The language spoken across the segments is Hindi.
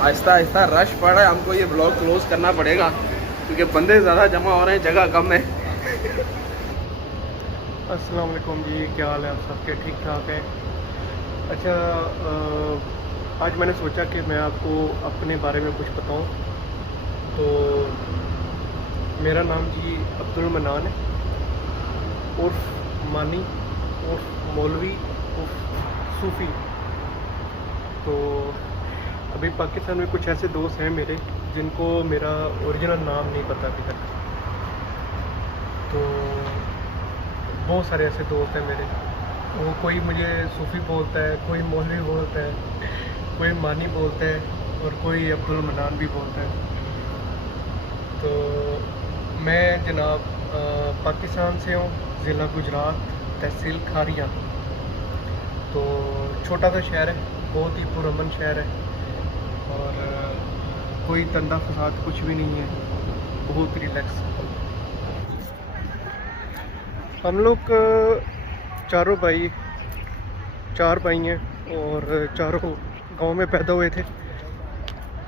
आहिस्ता आहिस्ता रश पड़ रहा है, हमको ये ब्लॉग क्लोज करना पड़ेगा क्योंकि बंदे ज़्यादा जमा हो रहे हैं, जगह कम है। अस्सलाम वालेकुम जी, क्या हाल है आप सबके? ठीक ठाक है। अच्छा, आज मैंने सोचा कि मैं आपको अपने बारे में कुछ बताऊं। तो मेरा नाम जी अब्दुल मन्नान है, उर्फ मानी, उर्फ मौलवी, उर्फ सूफ़ी। तो अभी पाकिस्तान में कुछ ऐसे दोस्त हैं मेरे जिनको मेरा ओरिजिनल नाम नहीं पता अभी तक। तो बहुत सारे ऐसे दोस्त हैं मेरे, वो कोई मुझे सूफ़ी बोलता है, कोई मौलवी बोलता है, कोई मानी बोलता है और कोई अब्दुल मन्नान भी बोलता है। तो मैं जनाब पाकिस्तान से हूँ, ज़िला गुजरात, तहसील खारियाँ। तो छोटा सा शहर है, बहुत ही पुरअमन शहर है और कोई तंदा फसाद कुछ भी नहीं है, बहुत रिलैक्स। हम लोग चारों भाई, चार भाई हैं और चारों गांव में पैदा हुए थे।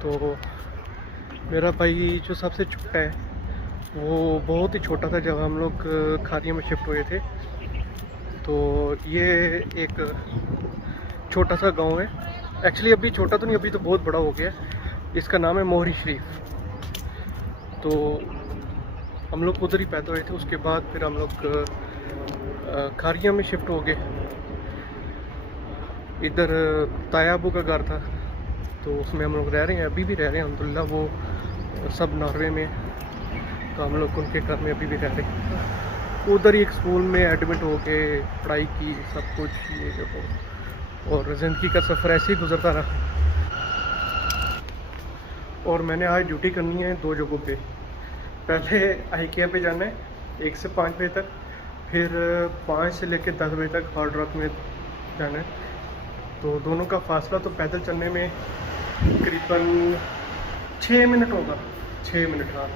तो मेरा भाई जो सबसे छोटा है वो बहुत ही छोटा था जब हम लोग खारिया में शिफ्ट हुए थे। तो ये एक छोटा सा गांव है, एक्चुअली अभी छोटा तो नहीं, अभी तो बहुत बड़ा हो गया। इसका नाम है मोहरी शरीफ। तो हम लोग उधर ही पैदा हुए थे, उसके बाद फिर हम लोग खारिया में शिफ्ट हो गए। इधर तायाबू का घर था तो उसमें हम लोग रह रहे हैं, अभी भी रह रहे हैं अल्हम्दुलिल्लाह। वो सब नॉर्वे में, तो हम लोग उनके घर में अभी भी रह रहे हैं। उधर ही एक स्कूल में एडमिट हो के पढ़ाई की, सब कुछ ये जो हो, और ज़िंदगी का सफ़र ऐसे ही गुजरता रहा। और मैंने आज ड्यूटी करनी है दो जगहों पे। पहले IKEA पे जाना है 1 से 5 बजे तक, फिर 5 से लेकर 10 बजे तक हार्ड रॉक में जाना है। तो दोनों का फासला तो पैदल चलने में तकरीबन 6 मिनट होगा, 6 मिनट, हाँ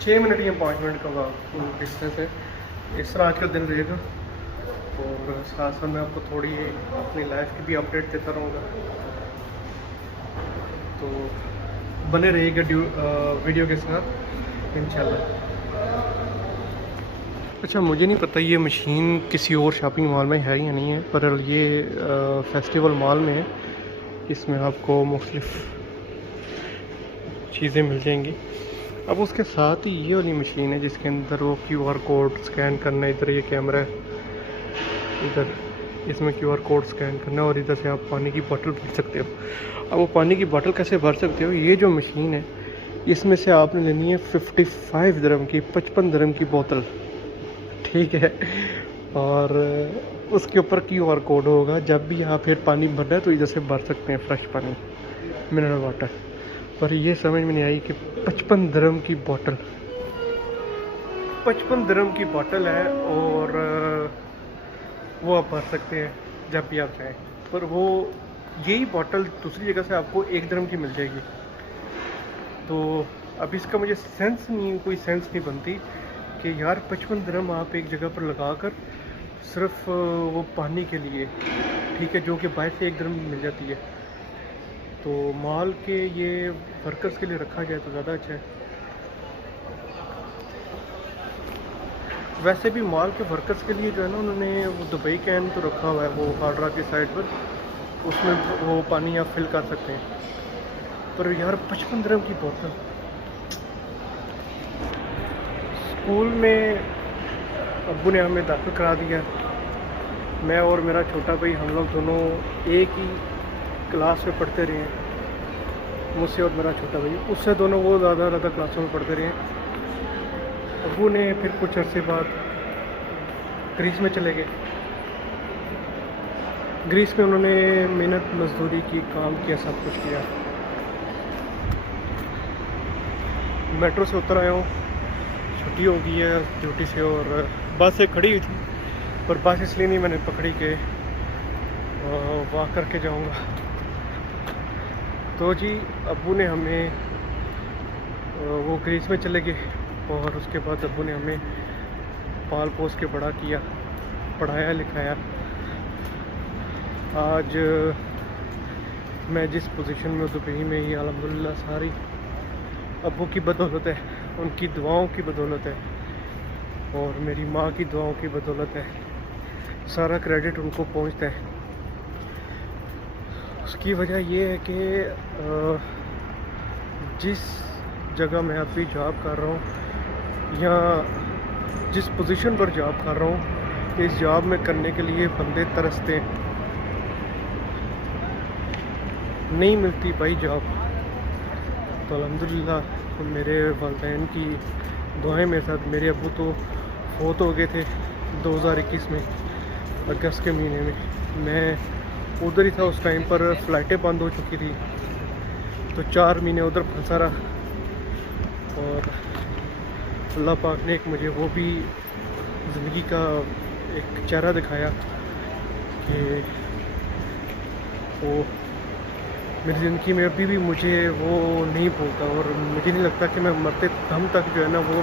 6 मिनट या 5 मिनट का डिस्टेंस है। इस तरह आज का दिन रहेगा और साथ साथ मैं आपको थोड़ी अपनी लाइफ की भी अपडेट देता रहूँगा। तो बने रहिएगा वीडियो के साथ इंशाल्लाह। अच्छा, मुझे नहीं पता ये मशीन किसी और शॉपिंग मॉल में है या नहीं है, पर ये फेस्टिवल मॉल में है। इसमें आपको मुख्तलिफ चीज़ें मिल जाएंगी। अब उसके साथ ही ये वाली मशीन है जिसके अंदर वो QR कोड स्कैन करना है। इधर ये कैमरा है, इधर इसमें QR कोड स्कैन करना है और इधर से आप पानी की बोतल भर सकते हो। अब वो पानी की बोतल कैसे भर सकते हो, ये जो मशीन है इसमें से आपने लेनी है 55 दिरहम की, 55 दिरहम की बोतल, ठीक है। और उसके ऊपर QR कोड होगा। जब भी आप फिर पानी भरना है तो इधर से भर सकते हैं, फ्रेश पानी, मिनरल वाटर। पर ये समझ में नहीं आई कि 55 दिरहम की बोतल, 55 दिरहम की बोतल है और वो आप भर सकते हैं जब भी आप चाहें। पर वो यही बोतल दूसरी जगह से आपको 1 दिरहम की मिल जाएगी। तो अब इसका मुझे कोई सेंस नहीं बनती कि यार 55 दिरहम आप एक जगह पर लगाकर सिर्फ वो पानी के लिए, ठीक है, जो कि बाहर से 1 दिरहम मिल जाती है। तो मॉल के ये वर्कर्स के लिए रखा जाए तो ज़्यादा अच्छा है। वैसे भी मॉल के वर्कर्स के लिए जो है ना, उन्होंने वो दुबई कैन तो रखा हुआ है वो हार्ड रॉक की साइड पर, उसमें वो पानी आप फिल कर सकते हैं। पर यार 55 दिरहम की बोतल। स्कूल में अब्बू ने हमें दाखिल करा दिया। मैं और मेरा छोटा भाई, हम लोग दोनों एक ही क्लास में पढ़ते रहे हैं, मुझसे और मेरा छोटा भाई, उससे दोनों वो ज़्यादा क्लासों में पढ़ते रहे हैं। अब्बू ने फिर कुछ अरसे बाद ग्रीस में चले गए। ग्रीस में उन्होंने मेहनत मजदूरी की, काम किया, सब कुछ किया। मेट्रो से उतर आया हूँ, छुट्टी हो गई है ड्यूटी से और बस से खड़ी हुई थी, पर बस इसलिए नहीं मैंने पकड़ी के वॉक करके जाऊँगा। तो जी अब्बू ने हमें वो ग्रीस में चले गए और उसके बाद अब्बू ने हमें पाल पोस के बड़ा किया, पढ़ाया लिखाया। आज मैं जिस पोजीशन में दुबई में ही अल्हम्दुलिल्लाह सारी अब्बू की बदौलत है, उनकी दुआओं की बदौलत है और मेरी माँ की दुआओं की बदौलत है। सारा क्रेडिट उनको पहुँचता है। उसकी वजह ये है कि जिस जगह मैं अभी जॉब कर रहा हूँ या जिस पोजीशन पर जॉब कर रहा हूँ, इस जॉब में करने के लिए बंदे तरसते हैं, नहीं मिलती भाई जॉब। तो अल्हम्दुलिल्लाह मेरे वालिदैन की दुआएं मेरे साथ। मेरे अब्बू तो फौत हो गए थे 2021 में अगस्त के महीने में। मैं उधर ही था उस टाइम पर, फ़्लाइटें बंद हो चुकी थी, तो 4 महीने उधर फंसा रहा। और अल्लाह पाक ने एक मुझे वो भी ज़िंदगी का एक चेहरा दिखाया कि वो मेरी ज़िंदगी में अभी भी मुझे वो नहीं भूलता। और मुझे नहीं लगता कि मैं मरते दम तक जो है ना वो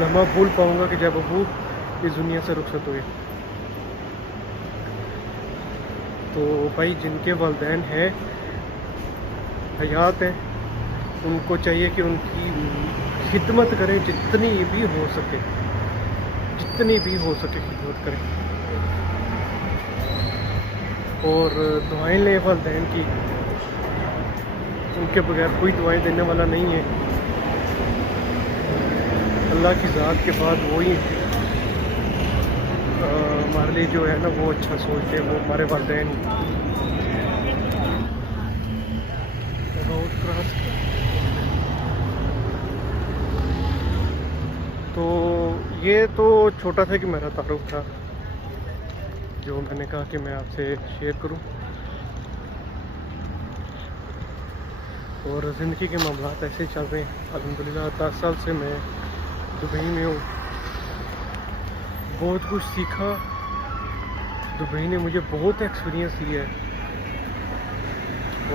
लम्हा भूल पाऊँगा कि जब वो इस दुनिया से रुखसत हुए। तो भाई जिनके वालिदैन हैं, हयात हैं, उनको चाहिए कि उनकी खिदमत करें, जितनी भी हो सके, जितनी भी हो सके खिदमत करें और दुआएं लें वालिदैन की। उनके बगैर कोई दुआएं देने वाला नहीं है। अल्लाह की ज़ात के बाद वही हमारे लिए जो है ना वो अच्छा सोचते हैं, वो हमारे वालिदैन। तो ये तो छोटा सा कि मेरा तारुफ था जो मैंने कहा कि मैं आपसे शेयर करूं। और ज़िंदगी के मामलात ऐसे चल रहे हैं अल्हम्दुलिल्लाह। 10 साल से मैं दुबई में हूँ, बहुत कुछ सीखा। दुबई ने मुझे बहुत एक्सपीरियंस दिया है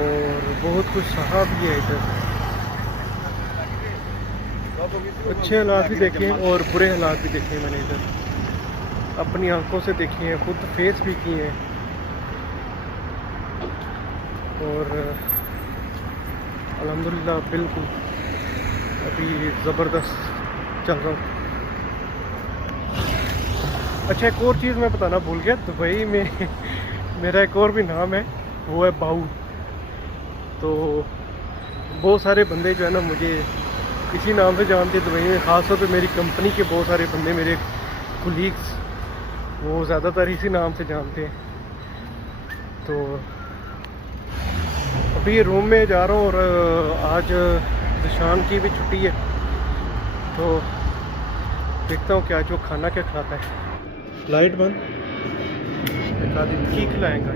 और बहुत कुछ सहा भी है। इधर अच्छे हालात भी देखे हैं और बुरे हालात भी देखे हैं। मैंने इधर अपनी आंखों से देखे हैं, खुद फेस भी किए हैं। और अल्हम्दुलिल्लाह बिल्कुल अभी ज़बरदस्त चल रहा हूँ। अच्छा, एक और चीज़ मैं बताना भूल गया। दुबई में मेरा एक और भी नाम है, वो है बाऊ। तो बहुत सारे बंदे जो है ना मुझे इसी नाम से जानते हैं दुबई में। ख़ास तौर पे मेरी कंपनी के बहुत सारे बंदे, मेरे कुलीग्स, वो ज़्यादातर इसी नाम से जानते हैं। तो अभी रूम में जा रहा हूँ और आज दिशान की भी छुट्टी है, तो देखता हूँ क्या जो खाना क्या खाता है। लाइट बंद, एक आदमी की खिलाएंगा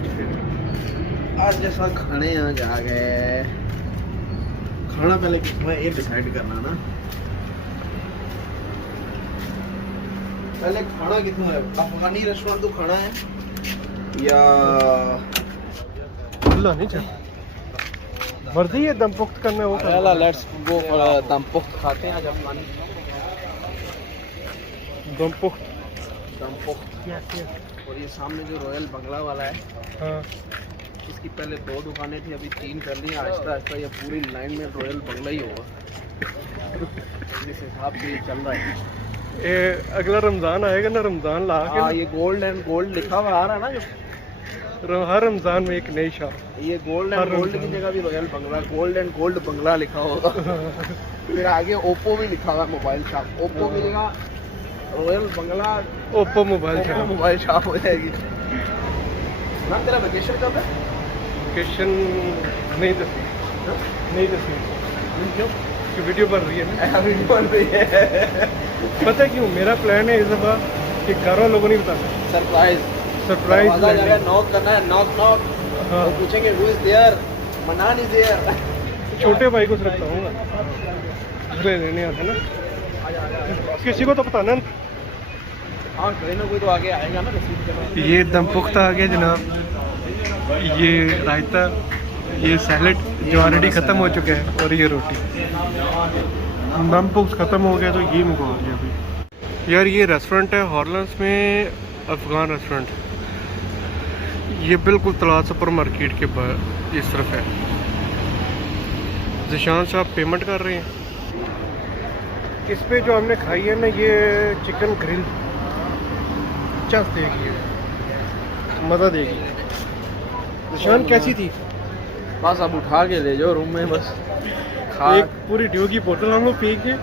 आज जैसा खाने यहाँ जा गए, खाना पहले कितना ये डिसाइड करना ना। पहले खाना कितना है, अफगानी रेस्टोरेंट तो खाना है या खुला नहीं चल मर्जी है। दम पुख्त करना वो चला, लेट्स गो फॉर दम पुख्त खाते हैं आज अफगानी। दम पुख्त और ये सामने जो रॉयल बंगला वाला है, हाँ, इसकी पहले 2 दुकानें थी, अभी 3 कर ली। आहिस्ता आहिस्ता ये पूरी लाइन में रॉयल बंगला ही होगा। इस हिसाब से ये चल रहा है। ये अगला रमज़ान आएगा ना, रमज़ान ला हाँ, के ये गोल्ड एंड गोल्ड लिखा हुआ आ रहा है ना, जो हर रमज़ान में एक नई शॉप। ये गोल्ड एंड गोल्ड की जगह भी royal bungalow, gold and gold bungalow लिखा होगा। फिर आगे ओप्पो भी लिखा हुआ, मोबाइल शॉप। ओप्पो की जगह रॉयल बंगला, ओप्पो मोबाइल शॉप हो जाएगी ना। तेरा वेकेशन कब है? लोकेशन नहीं दसनी क्यों? कि वीडियो बन रही है ना। वीडियो बन रही है। पता क्यों, मेरा प्लान है इस दफ़ा कि घर वालों को नहीं बताना। सरप्राइज नॉक करना है, नॉक। हाँ, वो पूछेंगे हु इज देयर, मनान इज देयर। छोटे भाई को सिर्फ बताऊंगा, घरे लेने आते ना, किसी को तो बताना। हाँ, कोई ना कोई तो आगे आएगा ना रिसीव करने। ये दम पुख्ता आ गया जनाब, ये रायता, ये सैलड जो ऑलरेडी ख़त्म हो चुका है, और ये रोटी। दम पुख्त ख़त्म हो गया तो ये मंगवा लिया अभी। यार ये रेस्टोरेंट है हॉर्लैंड्स में, अफ़गान रेस्टोरेंट। ये बिल्कुल तलात सुपर मार्केट के बाहर इस तरफ है। जिशान साहब पेमेंट कर रहे हैं। इस पे जो हमने खाई है ना, ये चिकन ग्रिल चस देगी, मज़ा देगी। जिशान कैसी थी? बस अब उठा के ले जाओ रूम में, बस खा। एक पूरी ड्यू की बोतल हम लोग पी के,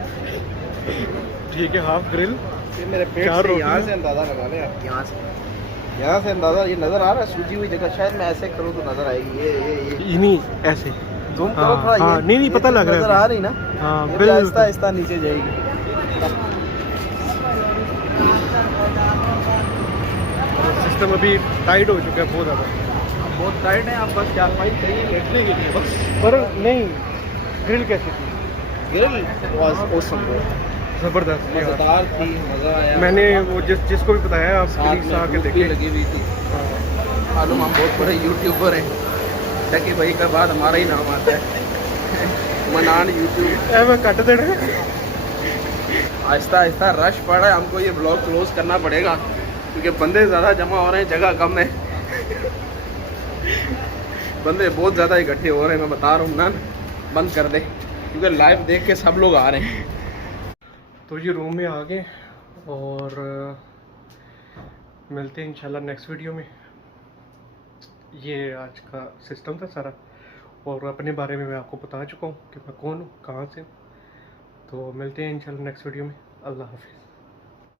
ठीक है, हाफ ग्रिल। ये मेरे पेट चार से यहाँ रोटियां। से अंदाजा लगा ले आप, यहाँ से अंदाजा, ये नजर आ रहा है सूजी हुई जगह, शायद मैं ऐसे करूँ तो नजर आएगी। ये नहीं ऐसे जूम करो हाँ, थोड़ा। हाँ, ये नहीं पता लग रहा है नजर आ रही ना। हाँ ये भी बिल्कुल। आहिस्ता आहिस्ता नीचे जाएगी। सिस्टम अभी टाइट हो चुका है बहुत ज़्यादा, बहुत टाइट है, आप बस 4-5 चाहिए लेटने के लिए बस। पर नहीं। ग्रिल कैसी थी? ग्रिल वाज ऑसम, ज़बरदस्त यार। मजेदार थी, मजा आया। मैंने वो जिसको भी बताया, आप साथ प्लीज आके में भूख भी देखें। लगी हुई थी। हाँ। मालूम हम बहुत बड़े यूट्यूबर हैं, टकी भाई का बाद हमारा ही नाम आता है। मनान यूट्यूब। मैं कट देना। आहिस्ता आहिस्ता रश पड़ा है, हमको ये ब्लॉग क्लोज करना पड़ेगा क्योंकि बंदे ज़्यादा जमा हो रहे हैं, जगह कम है। बंदे बहुत ज़्यादा इकट्ठे हो रहे हैं, मैं बता रहा हूँ ना, बंद कर दे क्योंकि लाइव देख के सब लोग आ रहे हैं। तो ये रूम में आ गए और मिलते हैं इंशाल्लाह नेक्स्ट वीडियो में। ये आज का सिस्टम था सारा, और अपने बारे में मैं आपको बता चुका हूँ कि मैं कौन हूँ, कहाँ से हूँ। तो मिलते हैं इंशाल्लाह नेक्स्ट वीडियो में। अल्लाह हाफिज़।